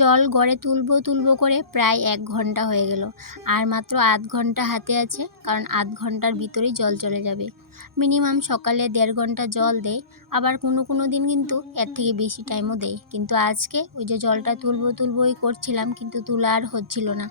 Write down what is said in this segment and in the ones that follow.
জল গড়ে তুলবো তুলবো করে প্রায় এক ঘণ্টা হয়ে গেল। আর মাত্র আধ ঘণ্টা হাতে আছে, কারণ আধ ঘণ্টার ভিতরেই জল চলে যাবে। মিনিমাম সকালে দেড় ঘণ্টা জল দেয়, আবার কোনো কোনো দিন কিন্তু এর থেকে বেশি টাইমও দেয়। কিন্তু আজকে ওই যে জলটা তুলবো, তুলবোই করছিলাম, কিন্তু তোলা আর হচ্ছিল না।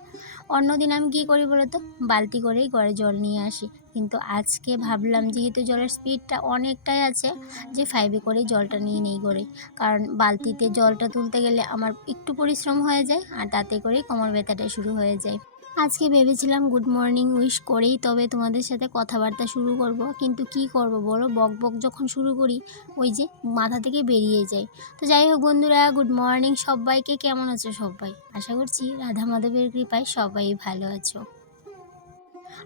অন্যদিন আমি কী করি বলো তো বালতি করেই ঘরে জল নিয়ে আসি। কিন্তু আজকে ভাবলাম যেহেতু জলের স্পিডটা অনেকটাই আছে, যে ফাইভে করেই জলটা নিয়ে নেই করে কারণ বালতিতে জলটা তুলতে গেলে আমার একটু পরিশ্রম হয়ে যায়, আর তাতে করেই কোমর ব্যথাটা শুরু হয়ে যায়। আজকে ভেবেছিলাম গুড মর্নিং উইশ করেই তবে তোমাদের সাথে কথাবার্তা শুরু করব, কিন্তু কি করব বলো? বক বক যখন শুরু করি, ওই যে মাথা থেকে বেরিয়ে যায় তো যাই হোক বন্ধুরা গুড মর্নিং সবাইকে। কেমন আছো সবাই? আশা করছি রাধা মাধবের কৃপায় সবাই ভালো আছো।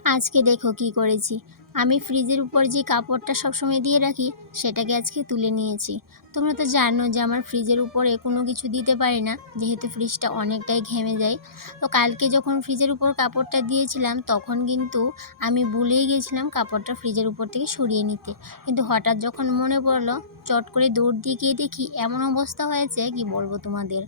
আজকে দেখো কি করেছি। আমি ফ্রিজের উপর যে কাপড়টা সবসময় দিয়ে রাখি, সেটাকে আজকে তুলে নিয়েছি। তোমরা তো জানো যে আমার ফ্রিজের উপরে কোনো কিছু দিতে পারি না, যেহেতু ফ্রিজটা অনেকটাই ঘেমে যায়। তো কালকে যখন ফ্রিজের উপর কাপড়টা দিয়েছিলাম, তখন কিন্তু আমি ভুলেই গেছিলাম কাপড়টা ফ্রিজের উপর থেকে সরিয়ে নিতে। কিন্তু হঠাৎ যখন মনে পড়ল, চট করে দৌড় দিয়ে গিয়ে দেখি, এমন অবস্থা হয়েছে, কি বলব তোমাদের?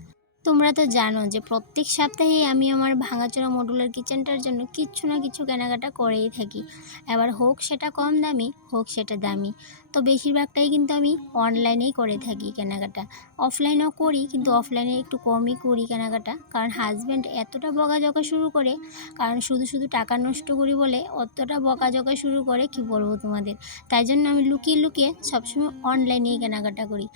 তোমরা তো জানো যে প্রত্যেক সপ্তাহে আমি আমার ভাঙাচোরা মডুলার কিচেনটার জন্য কিচ্ছু না কিছু কেনাকাটা করেই থাকি। এবার হোক সেটা কম দামি, হোক সেটা দামি। তো বেশিরভাগটাই কিন্তু আমি অনলাইনেই করে থাকি কেনাকাটা। অফলাইনেও করি, কিন্তু অফলাইনে একটু কমই করি কেনাকাটা। কারণ হাজব্যান্ড এতটা বকাঝকা শুরু করে, কারণ শুধু শুধু টাকা নষ্ট করি বলে অতটা বকাঝকা শুরু করে, কি বলব তোমাদের? তাই জন্য আমি লুকিয়ে লুকিয়ে সবসময় অনলাইনেই কেনাকাটা করি।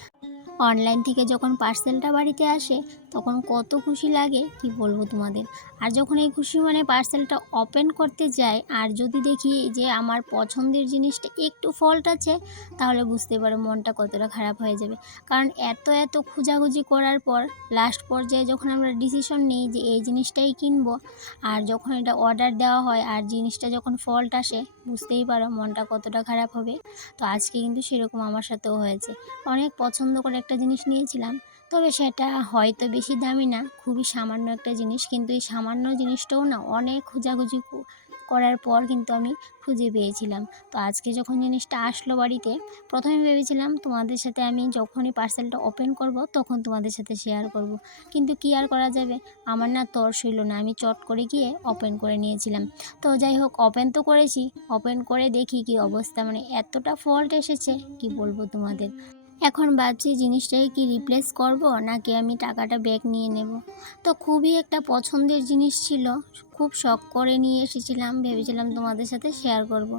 অনলাইন থেকে যখন পার্সেলটা বাড়িতে আসে, তখন কত খুশি লাগে, কি বলব তোমাদের? আর যখন এই খুশি মানে পার্সেলটা ওপেন করতে যাই আর যদি দেখি যে আমার পছন্দের জিনিসটা একটু ফল্ট আছে, তাহলে বুঝতে পারো মনটা কতটা খারাপ হয়ে যাবে। কারণ এত এত খোঁজাখুঁজি করার পর লাস্ট পর্যায়ে যখন আমরা ডিসিশন নিই যে এই জিনিসটাই কিনবো, আর যখন এটা অর্ডার দেওয়া হয়, আর জিনিসটা যখন ফল্ট আসে, বুঝতেই পারো মনটা কতটা খারাপ হবে। তো আজকে কিন্তু সেরকম আমার সাথেও হয়েছে। অনেক পছন্দ করে একটা জিনিস নিয়েছিলাম। তবে সেটা হয়তো বেশি দামি না, খুবই সামান্য একটা জিনিস। কিন্তু এই সামান্য জিনিসটাও না অনেক খোঁজাখুঁজি করার পর কিন্তু আমি খুঁজে পেয়েছিলাম। তো আজকে যখন জিনিসটা আসলো বাড়িতে, প্রথমে ভেবেছিলাম তোমাদের সাথে আমি যখনই পার্সেলটা ওপেন করব, তখন তোমাদের সাথে শেয়ার করব। কিন্তু কি আর করা যাবে? আমার না তর সইল না, আমি চট করে গিয়ে ওপেন করে নিয়েছিলাম। তো যাই হোক ওপেন তো করেছি। ওপেন করে দেখি কি অবস্থা মানে এতটা ফল্ট এসেছে, কি বলব তোমাদের? এখন ভাবছি জিনিসটাকে কি রিপ্লেস করব নাকি আমি টাকাটা ব্যাক নিয়ে নেব? তো খুবই একটা পছন্দের জিনিস ছিল। খুব শখ করে নিয়ে এসেছিলাম, ভেবেছিলাম তোমাদের সাথে শেয়ার করব।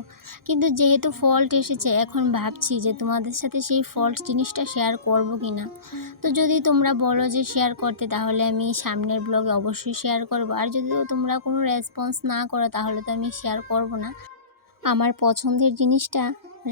কিন্তু যেহেতু ফল্ট এসেছে, এখন ভাবছি যে তোমাদের সাথে সেই ফল্ট জিনিসটা শেয়ার করব কি না তো যদি তোমরা বলো যে শেয়ার করতে, তাহলে আমি সামনের ব্লগে অবশ্যই শেয়ার করব। আর যদি তোমরা কোনো রেসপন্স না করো, তাহলে তো আমি শেয়ার করব না। আমার পছন্দের জিনিসটা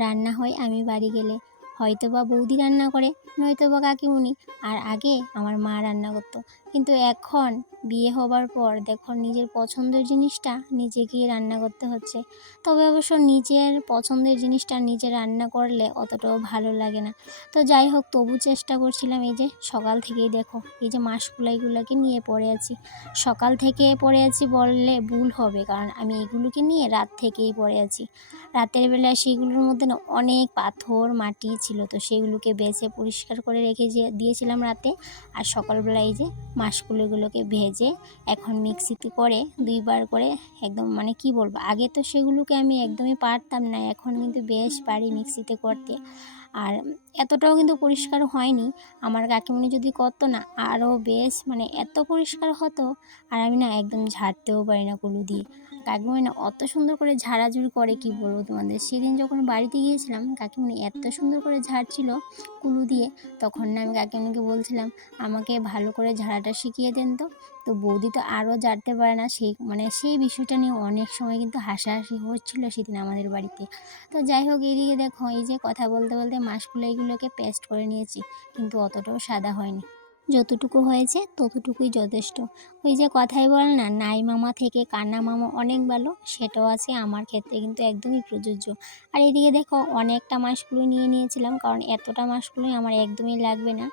রান্না হয় আমি বাড়ি গেলে। হয়তো বা বৌদি রান্না করে নয়তো বা কাকিমুনি। আর আগে আমার মা রান্না করতো। কিন্তু এখন বিয়ে হবার পর দেখো নিজের পছন্দের জিনিসটা নিজেকেই রান্না করতে হচ্ছে। তবে অবশ্য নিজের পছন্দের জিনিসটা নিজে রান্না করলে অতটাও ভালো লাগে না। তো যাই হোক, তবু চেষ্টা করছিলাম এই যে সকাল থেকেই দেখো, এই যে মাসকুলাইগুলোকে নিয়ে পড়ে আছি। সকাল থেকে পড়ে আছি বললে ভুল হবে, কারণ আমি এগুলোকে নিয়ে রাত থেকেই পড়ে আছি। রাতের বেলা সেগুলোর মধ্যে না অনেক পাথর, মাটি ছিল, তো সেগুলোকে বেছে পরিষ্কার করে রেখে যে, দিয়েছিলাম রাতে। আর সকালবেলা এই যে মাসকুলোগুলোকে ভেজে এখন মিক্সিতে করে দুইবার করে একদম মানে কি বলব, আগে তো সেগুলোকে আমি একদমই পারতাম না, এখন কিন্তু বেশ পারি মিক্সিতে করতে। আর এতটাও কিন্তু পরিষ্কার হয়নি, আমার কাকিমণি যদি করতো না, আরও বেশ মানে এত পরিষ্কার হতো, আর আমি না একদম ঝাড়তেও পারি না কুলু দিয়ে। কাকিমণি অত সুন্দর করে ঝাড়াঝুড়ি করে কি বলব তোমাদের? সেদিন যখন বাড়িতে গিয়েছিলাম কাকিমণি এত সুন্দর করে ঝাড়ছিল কুলু দিয়ে, তখন না আমি কাকিমণিকে বলছিলাম, আমাকে ভালো করে ঝাড়াটা শিখিয়ে দেন তো। তো বৌদি তো আরও ঝাড়তে পারে না, সেই মানে সেই বিষয়টা নিয়ে অনেক সময় কিন্তু হাসাহাসি হচ্ছিল সেদিন আমাদের বাড়িতে। তো যাই হোক এইদিকে দেখো, এই যে কথা বলতে বলতে মাসগুলো এইগুলোকে পেস্ট করে নিয়েছি, কিন্তু অতটাও সাদা হয়নি। যতটুকু হয়েছে ততটুকুই যথেষ্ট। ওই যে কথাই বল না, নাই মামা থেকে কান্না মামা অনেক ভালো, সেটাও আছে আমার ক্ষেত্রে কিন্তু একদমই প্রযোজ্য। আর এদিকে দেখো, অনেকটা মাসগুলো নিয়ে নিয়েছিলাম, কারণ এতটা মাসগুলোই আমার একদমই লাগবে না।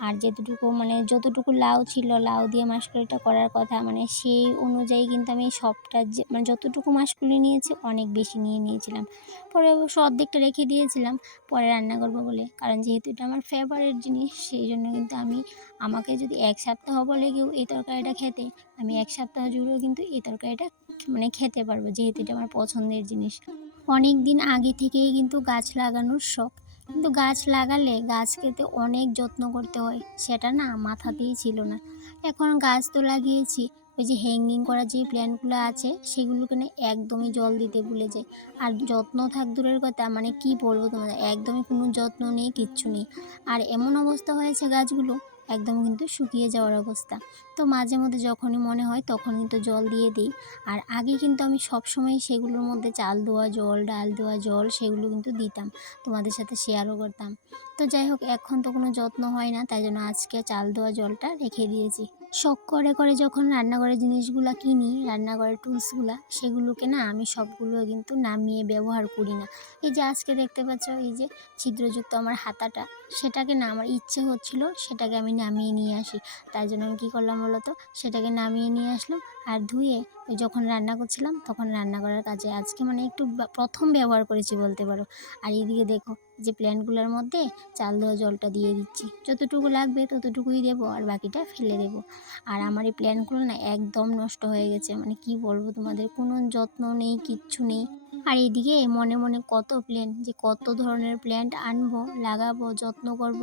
আর যেতটুকু মানে যতটুকু লাউ ছিল, লাউ দিয়ে মাসকলিটা করার কথা মানে সেই অনুযায়ী কিন্তু আমি সবটা মানে যতটুকু মাসকলি নিয়েছি অনেক বেশি নিয়ে নিয়েছিলাম। পরে অবশ্য অর্ধেকটা রেখে দিয়েছিলাম, পরে রান্না করব বলে। কারণ যেহেতু এটা আমার ফেভারিট জিনিস, সেই জন্য কিন্তু আমি, আমাকে যদি এক সপ্তাহ বলে কেউ এই তরকারিটা খেতে, আমি এক সপ্তাহ জুড়েও কিন্তু এই তরকারিটা মানে খেতে পারব, যেহেতু এটা আমার পছন্দের জিনিস। অনেক দিন আগে থেকেই কিন্তু গাছ লাগানোর শখ। কিন্তু গাছ লাগালে গাছকে তো অনেক যত্ন করতে হয়। সেটা না মাথাতেই ছিল না। এখন গাছ তো লাগিয়েছি, ওই যে হ্যাঙ্গিং করার যে প্ল্যান্টগুলো আছে, সেগুলোকে না একদমই জল দিতে ভুলে যায় আর যত্ন থাক দূরের কথা মানে কি বলব তোমাদের, একদমই কোনো যত্ন নেই, কিচ্ছু নেই। আর এমন অবস্থা হয়েছে গাছগুলো একদম কিন্তু শুকিয়ে যাওয়ার অবস্থা। তো মাঝে মধ্যে যখনই মনে হয় তখন কিন্তু জল দিয়ে দিই। আর আগে কিন্তু আমি সবসময় সেগুলোর মধ্যে চাল দেওয়া জল, ডাল দেওয়া জল সেগুলো কিন্তু দিতাম, তোমাদের সাথে শেয়ারও করতাম। তো যাই হোক, এখন তো কোনো যত্ন হয় না, তাই জন্য আজকে চাল দেওয়া জলটা রেখে দিয়েছি। শখ করে করে যখন রান্নাঘরের জিনিসগুলো কিনি, রান্নাঘরের টুলসগুলো সেগুলোকে না আমি সবগুলো কিন্তু নামিয়ে ব্যবহার করি না। এই যে আজকে দেখতে পাচ্ছ, এই যে ছিদ্রযুক্ত আমার হাতাটা সেটাকে না আমার ইচ্ছে হচ্ছিল সেটাকে আমি নামিয়ে নিয়ে আসি। তাই জন্য আমি কী করলাম বলো তো সেটাকে নামিয়ে নিয়ে আসলাম আর ধুয়ে যখন রান্না করছিলাম তখন রান্না করার কাজে আজকে মানে একটু প্রথম ব্যবহার করেছি বলতে পারো। আর এইদিকে দেখো যে প্ল্যান্টগুলোর মধ্যে চাল দেওয়া জলটা দিয়ে দিচ্ছি। যতটুকু লাগবে ততটুকুই দেবো আর বাকিটা ফেলে দেবো। আর আমার এই প্ল্যানগুলো না একদম নষ্ট হয়ে গেছে। মানে কি বলব তোমাদের? কোনো যত্ন নেই, কিচ্ছু নেই। আর এদিকে মনে মনে কত প্ল্যান যে কত ধরনের প্ল্যান্ট আনব, লাগাবো, যত্ন করব।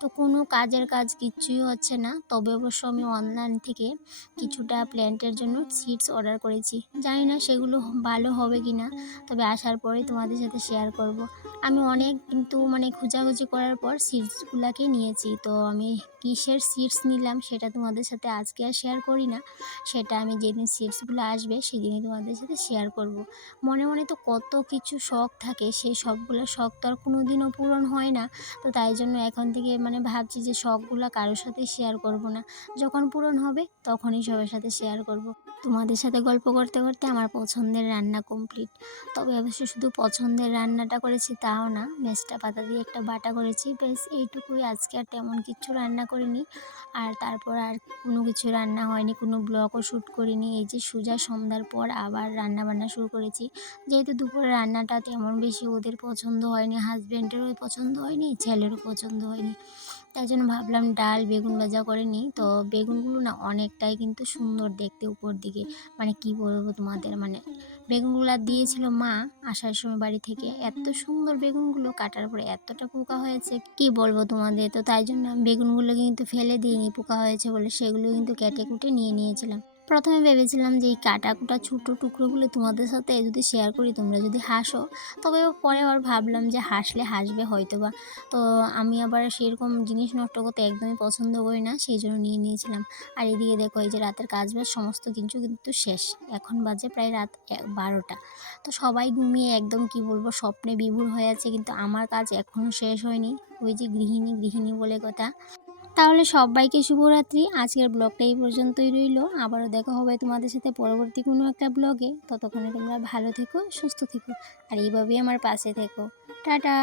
তো কোনো কাজের কাজ কিচ্ছুই হচ্ছে না। তবে অবশ্য আমি অনলাইন থেকে কিছুটা প্ল্যান্টের জন্য সিডস অর্ডার করেছি। জানি না সেগুলো ভালো হবে কি না তবে আসার পরে তোমাদের সাথে শেয়ার করব। আমি অনেক কিন্তু মানে খোঁজাখুঁজি করার পর সিডসগুলোকে নিয়েছি। তো আমি কিসের সিডস নিলাম সেটা তোমাদের সাথে আজকে আর শেয়ার করি না। সেটা আমি যেদিন সিডসগুলো আসবে সেদিনই তোমাদের সাথে শেয়ার করব। মনে মনে তো কত কিছু শখ থাকে, সেই শখগুলো শখ তো আর কোনো দিনও পূরণ হয় না তো তাই জন্য এখন থেকে মানে ভাবছি যে শখগুলো কারোর সাথে শেয়ার করব না যখন পূরণ হবে তখনই সবার সাথে শেয়ার করব। তোমাদের সাথে গল্প করতে করতে আমার পছন্দের রান্না কমপ্লিট তবে অবশ্য শুধু পছন্দের রান্নাটা করেছি তাও না মেস্টা পাতা দিয়ে একটা বাটা করেছি। বেশ, এইটুকুই আজকে আর তেমন কিছু রান্না করিনি। আর তারপর আর কোনো কিছু রান্না হয়নি, কোনো ব্লগও শ্যুট করিনি। এই যে সোজা সন্ধ্যার পর আবার রান্না বান্না শুরু করেছি। যেহেতু দুপুরে রান্নাটা তেমন বেশি ওদের পছন্দ হয়নি হাজব্যান্ডেরও পছন্দ হয়নি, ছেলেরও পছন্দ হয়নি। তাই জন্য ভাবলাম ডাল, বেগুন ভাজা করে নিই। তো বেগুনগুলো না অনেকটাই কিন্তু সুন্দর দেখতে উপর দিকে। মানে কি বলব তোমাদের? মানে বেগুনগুলো দিয়েছিল মা আসার সময় বাড়ি থেকে। এত সুন্দর বেগুনগুলো কাটার পরে এতটা পোকা হয়েছে, কি বলব তোমাদের? তো তাই জন্য বেগুনগুলো কিন্তু ফেলে দিইনি, পোকা হয়েছে বলে সেগুলো কিন্তু কেটে কুটে নিয়ে নিয়েছিলাম। প্রথমে ভেবেছিলাম যে এই কাটা কুটা ছোটো টুকরোগুলো তোমাদের সাথে যদি শেয়ার করি, তোমরা যদি হাসো। তবে পরে আবার ভাবলাম যে হাসলে হাসবে হয়তো বা তো আমি আবার সেরকম জিনিস নষ্ট করতে একদমই পছন্দ করি না, সেই জন্য নিয়ে নিয়েছিলাম। আর এদিকে দেখো, এই যে রাতের কাজ বাজ সমস্ত কিছু কিন্তু শেষ। এখন বাজে প্রায় রাত বারোটা। তো সবাই ঘুমিয়ে একদম, কি বলব, স্বপ্নে বিভোর হয়ে আছে, কিন্তু আমার কাজ এখনও শেষ হয়নি। ওই যে গৃহিণী গৃহিণী বলে কথা। তাহলে সবাইকে শুভরাত্রি। আজকের ব্লগটা এই পর্যন্তই রইল। আবারও দেখা হবে তোমাদের সাথে পরবর্তী কোনো একটা ব্লগে। ততক্ষণে তোমরা ভালো থেকো, সুস্থ থেকো, আর এইভাবেই আমার পাশে থেকো। টাটা!